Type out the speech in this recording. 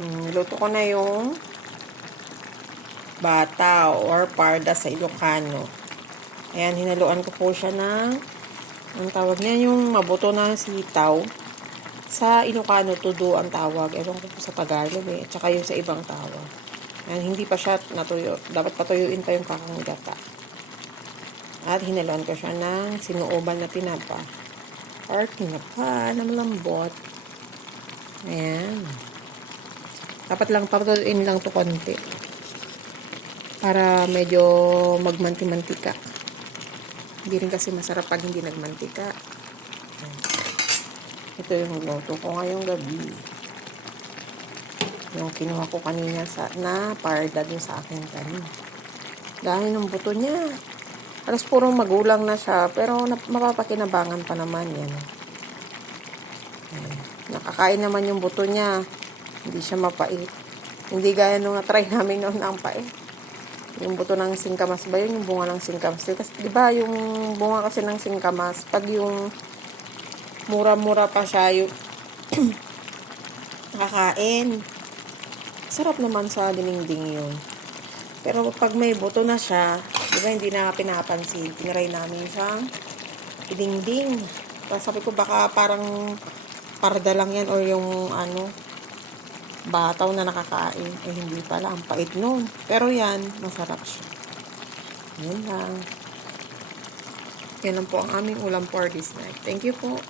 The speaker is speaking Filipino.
Niluto ko na yung bata or parda sa Ilocano. Ayan, hinaluan ko po siya ng, ang tawag niya, yung mabuto na sitaw. Sa Ilocano, tudo ang tawag. Ewan ko po sa Tagalog eh. Tsaka yung sa ibang tawag. Ayan, hindi pa siya natuyo. Dapat patuyuin pa yung kakanggata. At hinaluan ko siya ng sinuoban na tinapa. Or tinapa na malambot. Ayan. Dapat lang patuyuin lang to konti. Para medyo magmanti-mantika. Hindi rin kasi masarap pag hindi nagmantika. Ito yung luto ko ngayong gabi. Yung kinuha ko kanina na parda dun sa aking tanim. Dahil ng buto niya. Alas purong magulang na siya. Pero mapapakinabangan pa naman yan. Nakakain naman yung buto niya. Hindi siya mapait. Hindi gaya nung na-try namin noon ang pait. Yung buto ng singkamas ba yun? Yung bunga ng singkamas. Kasi diba yung bunga kasi ng singkamas, pag yung mura-mura pa siya, yung nakakain. Sarap naman sa dinengding yun. Pero pag may buto na siya, diba hindi na pinapansin. Tinaray namin siyang dinengding. Tapos sabi ko baka parang parda lang yan or yung bataw na nakakain. Eh, hindi pala. Ang pait nun. Pero yan, masarap siya. Yan lang. Yan lang po ang aming ulam for this night. Thank you po.